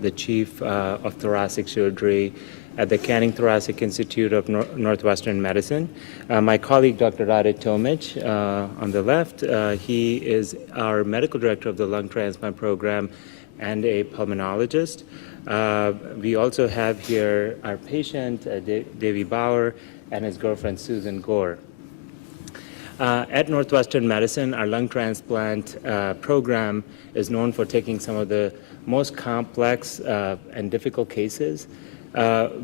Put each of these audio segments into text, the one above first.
the chief of thoracic surgery at the Canning Thoracic Institute of Northwestern Medicine. My colleague, Dr. Radit Tomic, on the left, he is our medical director of the lung transplant program and a pulmonologist. We also have here our patient, Davey Bauer, and his girlfriend, Susan Gore. At Northwestern Medicine, our lung transplant program is known for taking some of the most complex and difficult cases.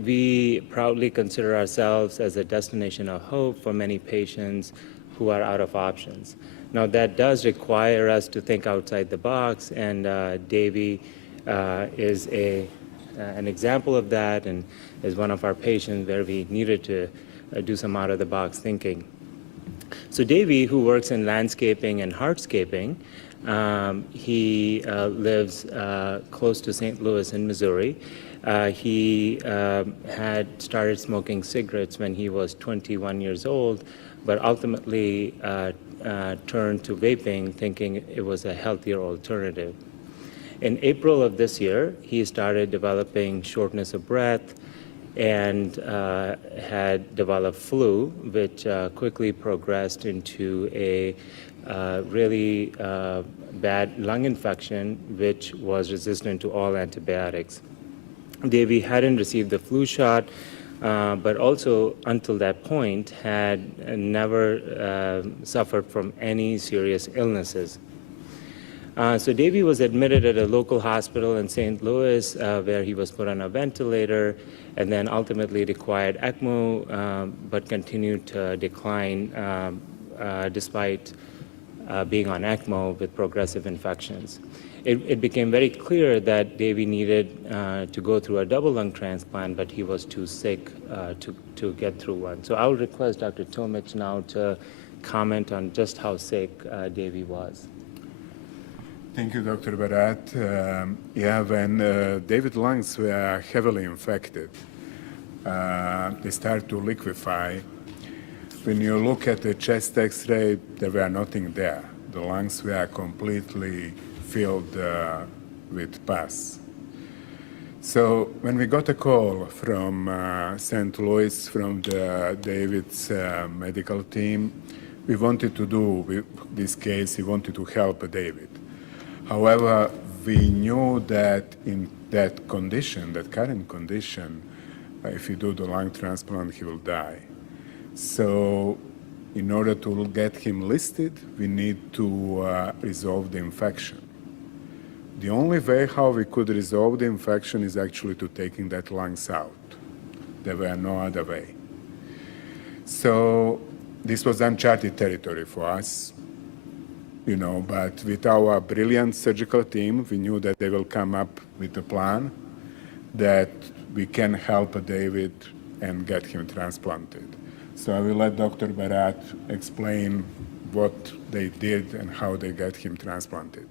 We proudly consider ourselves as a destination of hope for many patients who are out of options. Now, that does require us to think outside the box, and Davey is an example of that and is one of our patients where we needed to do some out-of-the-box thinking. So Davey, who works in landscaping and hardscaping, he lives close to St. Louis in Missouri. He had started smoking cigarettes when he was 21 years old, but ultimately turned to vaping, thinking it was a healthier alternative. In April of this year, he started developing shortness of breath and had developed flu, which quickly progressed into a really bad lung infection, which was resistant to all antibiotics. Davey hadn't received the flu shot, but also until that point had never suffered from any serious illnesses. So Davey was admitted at a local hospital in St. Louis where he was put on a ventilator and then ultimately required ECMO, but continued to decline despite being on ECMO with progressive infections. It became very clear that Davey needed to go through a double lung transplant, but he was too sick to get through one. So I'll request Dr. Tomic now to comment on just how sick Davey was. Thank you, Dr. Barat. When David's lungs were heavily infected, they start to liquefy. When you look at the chest X-ray, there were nothing there. The lungs were completely filled with pus. So when we got a call from St. Louis, from David's medical team, we wanted to do with this case, we wanted to help David. However, we knew that in that condition, that current condition, if you do the lung transplant, he will die. So in order to get him listed, we need to resolve the infection. The only way how we could resolve the infection is actually to taking that lungs out. There were no other way. So this was uncharted territory for us. But with our brilliant surgical team, we knew that they will come up with a plan that we can help David and get him transplanted. So I will let Dr. Barat explain what they did and how they got him transplanted.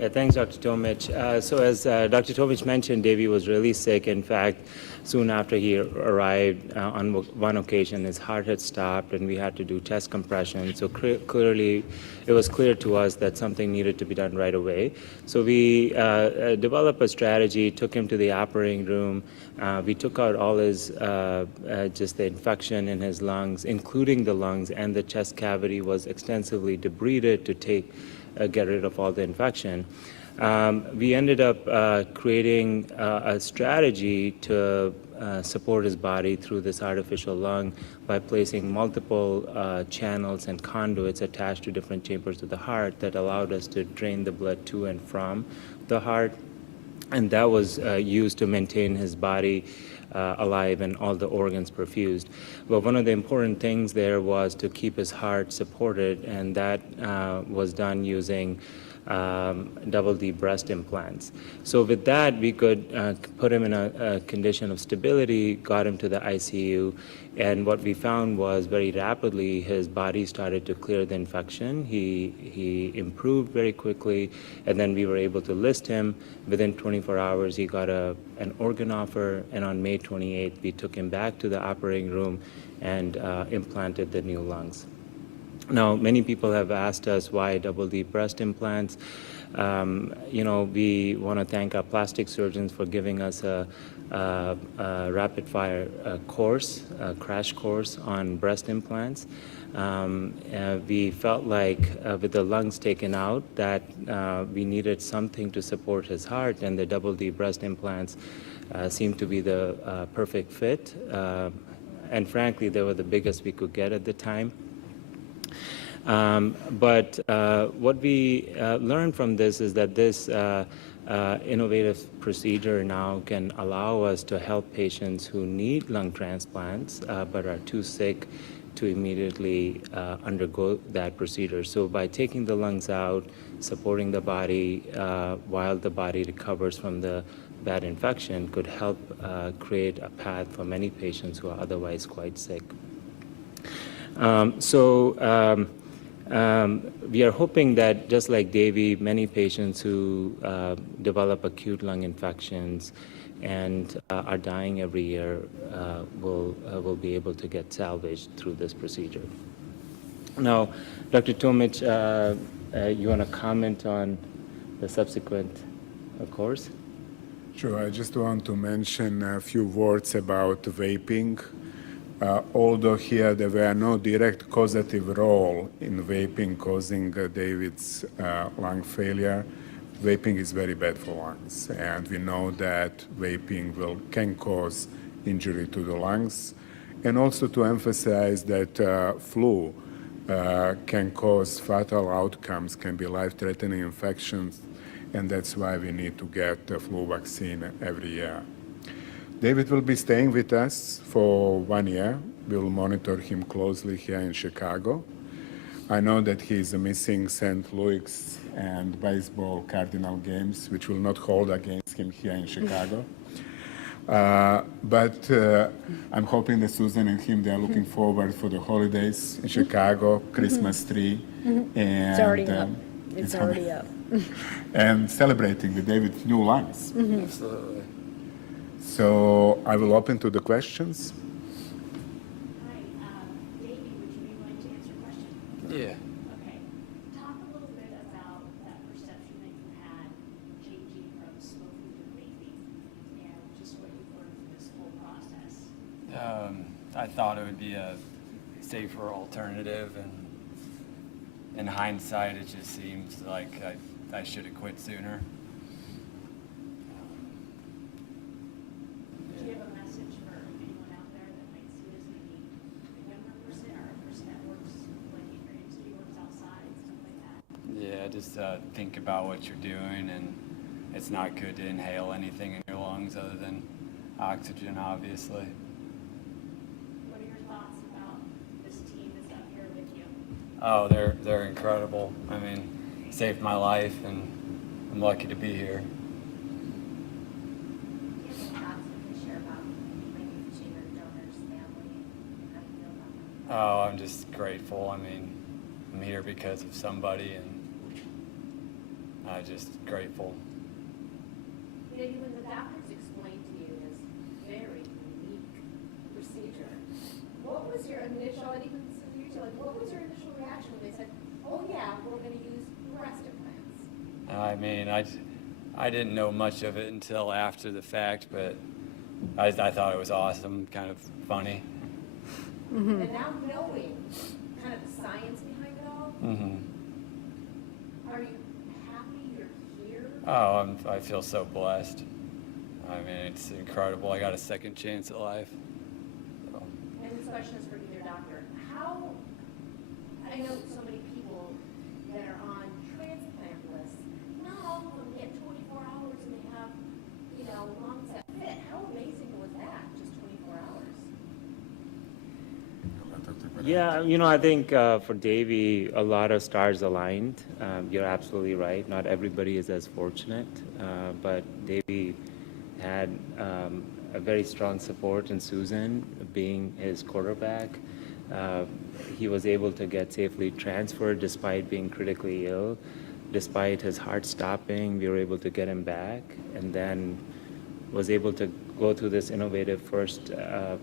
Yeah, thanks, Dr. Tomic. So as Dr. Tomic mentioned, Davey was really sick. In fact, soon after he arrived, on one occasion, his heart had stopped and we had to do chest compression. So clearly, it was clear to us that something needed to be done right away. So we developed a strategy, took him to the operating room. We took out all his, just the infection in his lungs, including the lungs, and the chest cavity was extensively debrided to get rid of all the infection. We ended up creating a strategy to support his body through this artificial lung by placing multiple channels and conduits attached to different chambers of the heart that allowed us to drain the blood to and from the heart. And that was used to maintain his body alive and all the organs perfused. But one of the important things there was to keep his heart supported, and that was done using double D breast implants. So with that, we could put him in a condition of stability, got him to the ICU, and what we found was very rapidly his body started to clear the infection. He improved very quickly, and then we were able to list him. Within 24 hours, he got an organ offer, and on May 28th, we took him back to the operating room and implanted the new lungs. Now, many people have asked us why double D breast implants. We want to thank our plastic surgeons for giving us a rapid fire course, a crash course on breast implants. We felt like with the lungs taken out that we needed something to support his heart, and the double D breast implants seemed to be the perfect fit. And frankly, they were the biggest we could get at the time. But what we learned from this is that this innovative procedure now can allow us to help patients who need lung transplants but are too sick to immediately undergo that procedure. So by taking the lungs out, supporting the body while the body recovers from the bad infection could help create a path for many patients who are otherwise quite sick. We are hoping that, just like Davy, many patients who develop acute lung infections and are dying every year will be able to get salvaged through this procedure. Now, Dr. Tomic, you want to comment on the subsequent course? Sure. I just want to mention a few words about vaping. Although here there were no direct causative role in vaping causing David's lung failure, vaping is very bad for lungs. And we know that vaping can cause injury to the lungs. And also to emphasize that flu can cause fatal outcomes, can be life-threatening infections, and that's why we need to get the flu vaccine every year. David will be staying with us for 1 year. We'll monitor him closely here in Chicago. I know that he's missing St. Louis and baseball Cardinal games, which will not hold against him here in Chicago. But I'm hoping that Susan and him, they are looking forward for the holidays in Chicago, Christmas tree. And, It's already up. It's already up. And celebrating with David's new lungs. Absolutely. So I will open to the questions. Hi, Davey, would you be willing to answer a question? Yeah. Okay. Talk a little bit about that perception that you had changing from smoking to vaping and just what you've learned from this whole process. I thought it would be a safer alternative, and in hindsight, it just seems like I should have quit sooner. Do you have a message for anyone out there that might see this, maybe a younger person or a person that works, like in your industry, works outside, stuff like that? Yeah, just think about what you're doing, and it's not good to inhale anything in your lungs other than oxygen, obviously. What are your thoughts about this team that's up here with you? Oh, they're incredible. I mean, saved my life, and I'm lucky to be here. Do you have any thoughts you can share about maybe to your donors' family and how you feel about them? Oh, I'm just grateful. I mean, I'm here because of somebody, and I'm just grateful. You know, when the doctors explained to you this very unique procedure, what was your initial, and even you two, like, what was your initial reaction when they said, oh yeah, we're going to use breast implants? I mean, I didn't know much of it until after the fact, but I thought it was awesome, kind of funny. And now knowing kind of the science behind it all, are you happy you're here? Oh, I feel so blessed. I mean, it's incredible. I got a second chance at life. So. And this question is for either doctor. How, I know so many people that are on transplant lists, not all of them get 24 hours and they have, you know, lungs that fit. How amazing was that, just 24 hours? Yeah, I think for Davey, a lot of stars aligned. You're absolutely right. Not everybody is as fortunate, but Davey had a very strong support in Susan being his quarterback. He was able to get safely transferred despite being critically ill. Despite his heart stopping, we were able to get him back, and then was able to go through this innovative first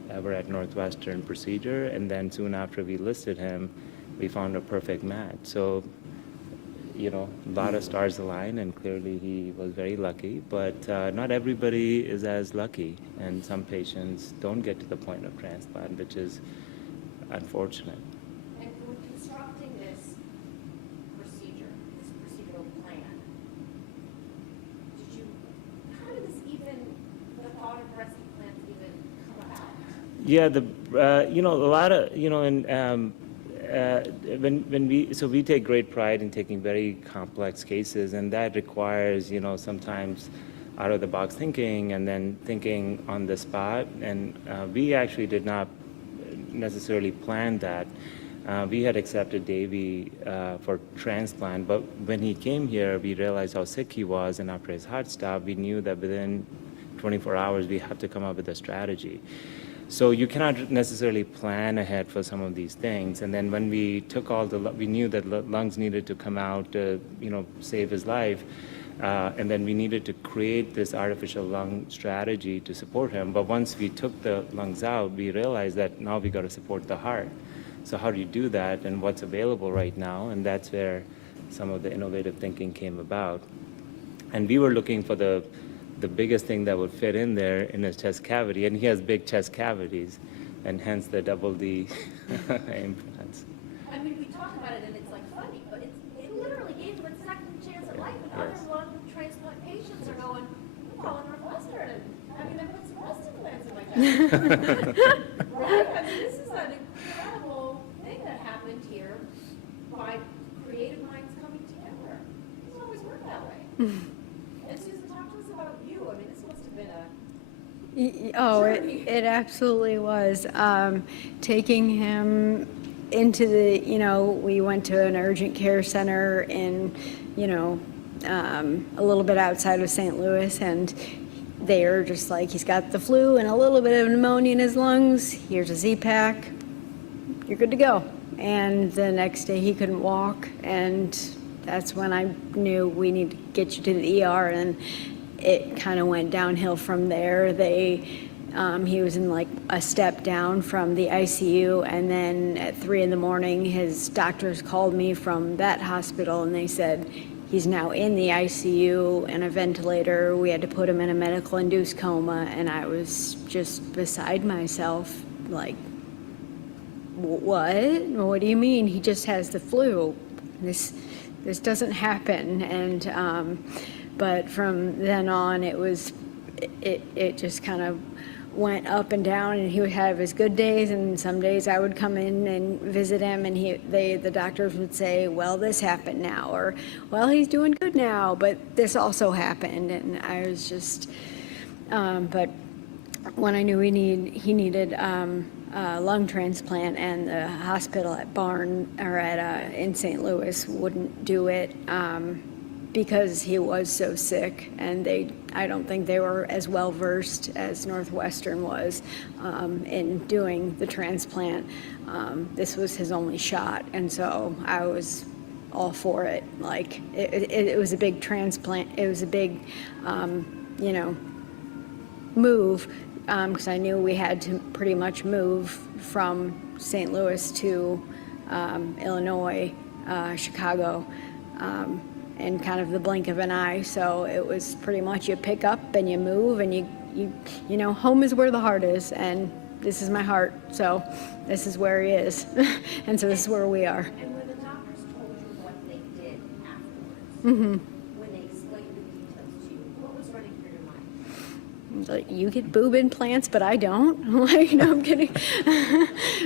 ever at Northwestern procedure. And then soon after we listed him, we found a perfect match. So, you know, a lot of stars aligned, and clearly he was very lucky, but not everybody is as lucky, and some patients don't get to the point of transplant, which is unfortunate. And when constructing this procedure, this procedural plan, how did this even, the thought of breast implants even come about? Yeah, you know, a lot of, you know, and we take great pride in taking very complex cases, and that requires, you know, sometimes out of the box thinking and then thinking on the spot. And we actually did not necessarily plan that. We had accepted Davey for transplant, but when he came here, we realized how sick he was, and after his heart stopped, we knew that within 24 hours we have to come up with a strategy. So you cannot necessarily plan ahead for some of these things. And then when we took we knew that lungs needed to come out to, you know, save his life. And then we needed to create this artificial lung strategy to support him. But once we took the lungs out, we realized that now we got to support the heart. So how do you do that, and what's available right now? And that's where some of the innovative thinking came about. And we were looking for the biggest thing that would fit in there in his chest cavity, and he has big chest cavities, and hence the double D implants. I mean, we talk about it and it's like funny, but it literally gave him a second chance at life. And Yes. other lung transplant patients are going, I'm calling Northwestern and having them put some breast implants in my chest. Right? I mean, this is an incredible thing that happened here by creative minds coming together. It doesn't always work that way. And Susan, talk to us about you. I mean, this must have been It absolutely was. Taking him into the, you know, we went to an urgent care center in, you know, a little bit outside of St. Louis, and they are just like, he's got the flu and a little bit of pneumonia in his lungs. Here's a Z-Pack. You're good to go. And the next day he couldn't walk, and that's when I knew we need to get you to the ER, and it kind of went downhill from there. He was in like a step down from the ICU, and then at 3 a.m, his doctors called me from that hospital, and they said he's now in the ICU and a ventilator. We had to put him in a medical induced coma, and I was just beside myself, like, what? What do you mean? He just has the flu. This doesn't happen. And but from then on, it just kind of went up and down, and he would have his good days, and some days I would come in and visit him, and the doctors would say, well, this happened now, or, well, he's doing good now, but this also happened. And I was just, but when I knew he needed lung transplant, and the hospital at in St. Louis wouldn't do it because he was so sick, and I don't think they were as well versed as Northwestern was in doing the transplant. This was his only shot, and so I was all for it. Like, it was a big transplant. It was a big, you know, move, because I knew we had to pretty much move from St. Louis to Illinois, Chicago, in kind of the blink of an eye. So it was pretty much you pick up and you move, and you know, home is where the heart is, and this is my heart, so this is where he is. And so this is where we are. And when the doctors told you what they did afterwards, when they explained the details to you, what was running through your mind? Like, you get boob implants, but I don't. Like, no, I'm kidding.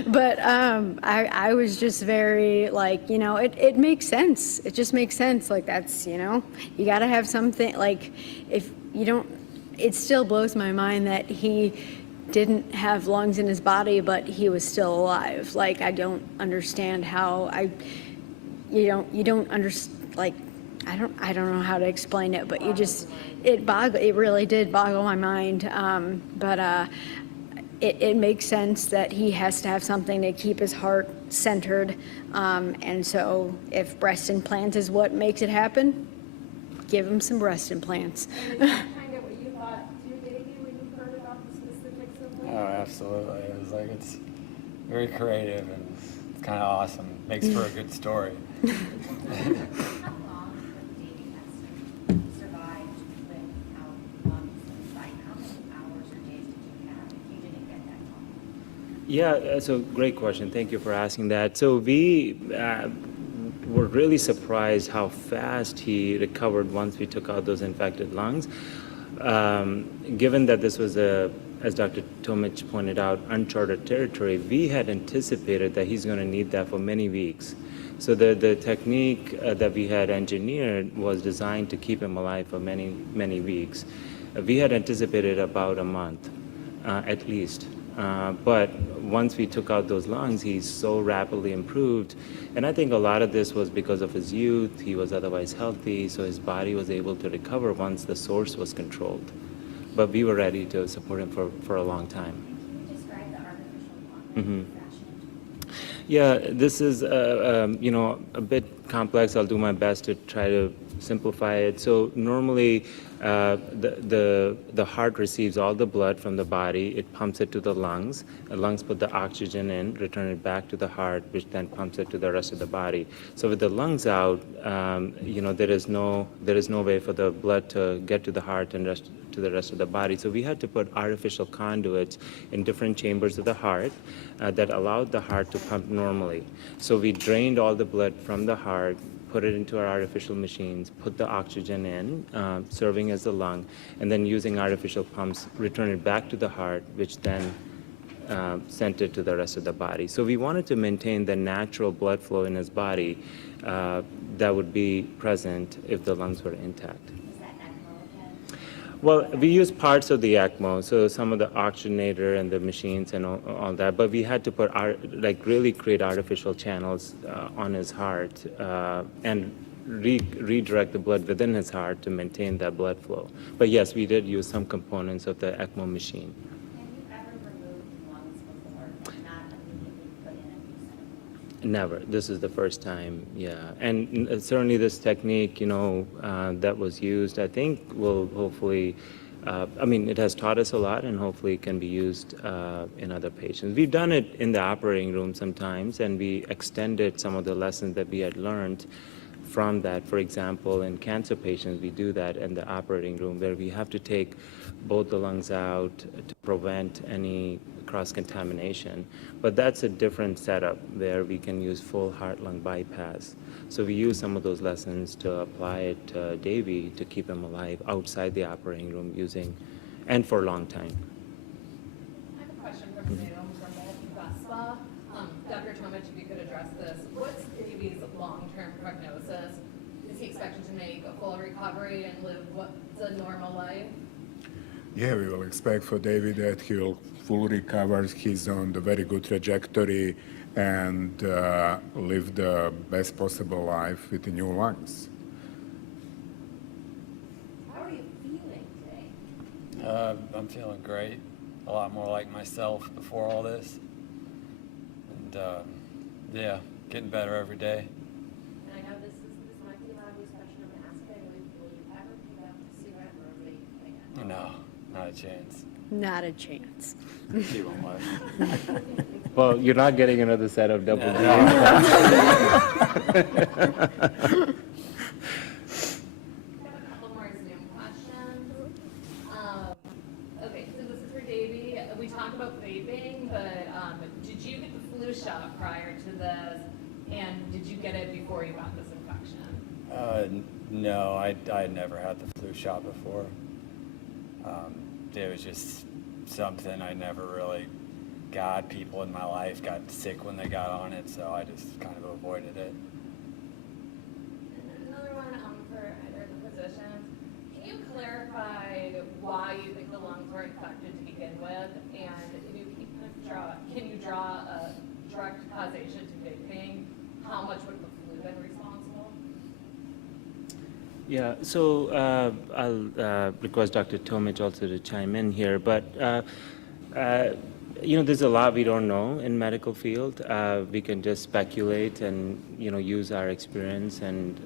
But I was just very, like, you know, it makes sense. It just makes sense. Like, that's, you know, you got to have something. Like, if you don't, it still blows my mind that he didn't have lungs in his body, but he was still alive. Like, I don't understand how you don't understand, like, I don't know how to explain it, but it really did boggle my mind. But it makes sense that he has to have something to keep his heart centered. And so if breast implant is what makes it happen, give him some breast implants. And is that kind of what you thought too, Davey, when you heard about the specifics of Oh, absolutely. It was like, it's very creative, and it's kind of awesome. Makes for a good story. How long would Davey have survived without lungs? Like, how many hours or days did you have if you didn't get that call? Yeah, so great question. Thank you for asking that. So we were really surprised how fast he recovered once we took out those infected lungs. Given that this was as Dr. Tomic pointed out, uncharted territory, we had anticipated that he's going to need that for many weeks. So the technique that we had engineered was designed to keep him alive for many, many weeks. We had anticipated about a month, at least. But once we took out those lungs, he's so rapidly improved. And I think a lot of this was because of his youth. He was otherwise healthy, so his body was able to recover once the source was controlled. But we were ready to support him for a long time. Can you describe the artificial lung that you fashioned? Yeah, this is a bit complex. I'll do my best to try to simplify it. So normally, the heart receives all the blood from the body. It pumps it to the lungs. The lungs put the oxygen in, return it back to the heart, which then pumps it to the rest of the body. So with the lungs out, there is no way for the blood to get to the heart and to the rest of the body. So we had to put artificial conduits in different chambers of the heart that allowed the heart to pump normally. So we drained all the blood from the heart, put it into our artificial machines, put the oxygen in, serving as the lung, and then using artificial pumps, return it back to the heart, which then sent it to the rest of the body. So we wanted to maintain the natural blood flow in his body that would be present if the lungs were intact. Is that ECMO again? Well, we used parts of the ECMO, so some of the oxygenator and the machines and all that, but we had to put really create artificial channels on his heart and redirect the blood within his heart to maintain that blood flow. But yes, we did use some components of the ECMO machine. Have you ever removed lungs before, but not immediately put in a new set of lungs? Never. This is the first time, yeah. And certainly this technique, that was used, I think will hopefully, it has taught us a lot and hopefully can be used in other patients. We've done it in the operating room sometimes, and we extended some of the lessons that we had learned from that. For example, in cancer patients, we do that in the operating room where we have to take both the lungs out to prevent any cross-contamination. But that's a different setup where we can use full heart-lung bypass. So we use some of those lessons to apply it to Davey to keep him alive outside the operating room and for a long time. I have a question from Zoom from Vespa. Dr. Tomic, if you could address this. What's Davey's long-term prognosis? Is he expected to make a full recovery and live what's a normal life? Yeah, we will expect for David that he will fully recover. He's on the very good trajectory and live the best possible life with the new lungs. How are you feeling today? I'm feeling great. A lot more like myself before all this. And yeah, getting better every day. And I know this might be a loud question I'm asking. Will you ever pick up a cigarette or a vape again? No, not a chance. Not a chance. She won't let. Well, you're not getting another set of double Ds. I have a couple more Zoom questions. Okay, so this is for Davey. We talked about vaping, but did you get the flu shot prior to this? And did you get it before you got this infection? No, I had never had the flu shot before. It was just something I never really got. People in my life got sick when they got on it, so I just kind of avoided it. And another one for either of the physicians. Can you clarify why you think the lungs were infected to begin with? And can you draw a direct causation to vaping? How much would the flu been responsible? Yeah, so I'll request Dr. Tomic also to chime in here, but there's a lot we don't know in medical field. We can just speculate and use our experience and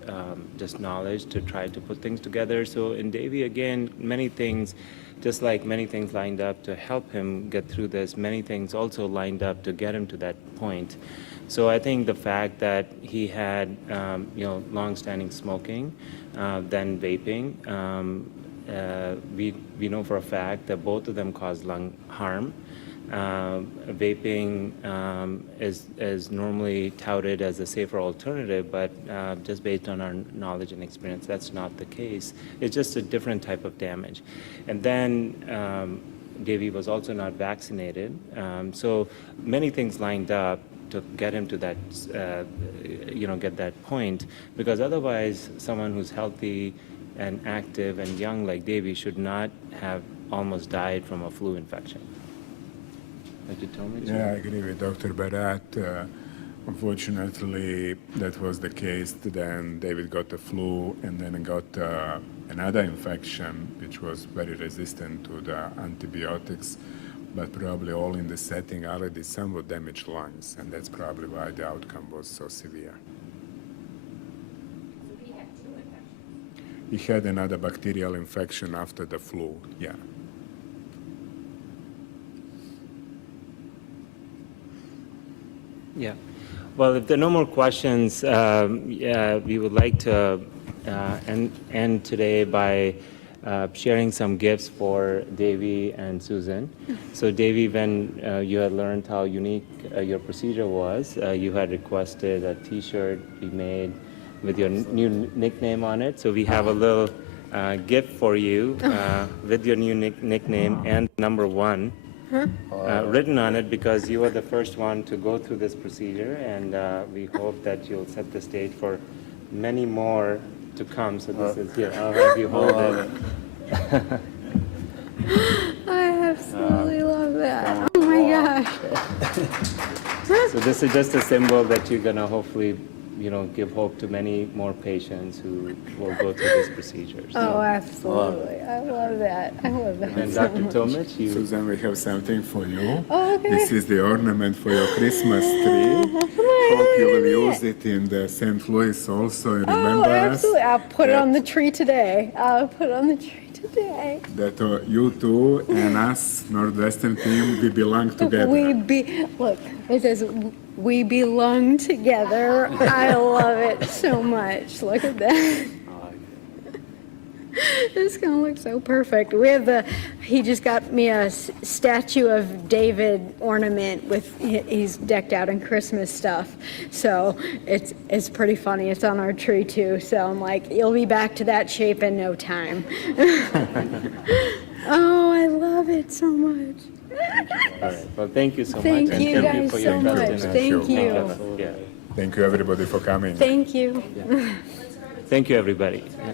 just knowledge to try to put things together. So in Davey, again, many things just like many things lined up to help him get through this, many things also lined up to get him to that point. So I think the fact that he had, long-standing smoking, then vaping, we know for a fact that both of them cause lung harm. Vaping is normally touted as a safer alternative, but just based on our knowledge and experience, that's not the case. It's just a different type of damage. And then Davey was also not vaccinated. So many things lined up to get him to that, get that point, because otherwise someone who's healthy and active and young like Davey should not have almost died from a flu infection. Dr. Tomic? Yeah, I agree with Dr. Barat. Unfortunately, that was the case. Then David got the flu and then got another infection, which was very resistant to the antibiotics, but probably all in the setting already somewhat damaged lungs, and that's probably why the outcome was so severe. So he had two infections. He had another bacterial infection after the flu, yeah. Yeah. Well, if there are no more questions, we would like to end today by sharing some gifts for Davey and Susan. So Davey, when you had learned how unique your procedure was, you had requested a T-shirt be made with your new nickname on it. So we have a little gift for you with your new nickname and number 1. Written on it, because you were the first one to go through this procedure, and we hope that you'll set the stage for many more to come. So this is here. I'll have you hold it. I absolutely love that. Oh my gosh. So this is just a symbol that you're gonna hopefully, give hope to many more patients who will go through this procedure. So. Oh, absolutely. I love that. I love that And so Dr. much. Tomic, you. Susan, we have something for you. Oh, okay. This is the ornament for your Christmas tree. Hope you will use it in the St. Louis also. And Oh, remember absolutely. I'll put it on the that- tree today. I'll put it on the tree today. that you two and us, Northwestern team, we belong together. Look, it says, we belong together. I love it so much. Look at that. It's gonna look so perfect. We have he just got me a statue of David ornament he's decked out in Christmas stuff. So it's pretty funny. It's on our tree too. So I'm like, you'll be back to that shape in no time. Oh, I love it so much. All right. Well, thank you so much. Thank and you guys for your so trust in much. us. Thank you. Yeah. Thank you, everybody, for coming. Thank you. Thank you, everybody. Yeah.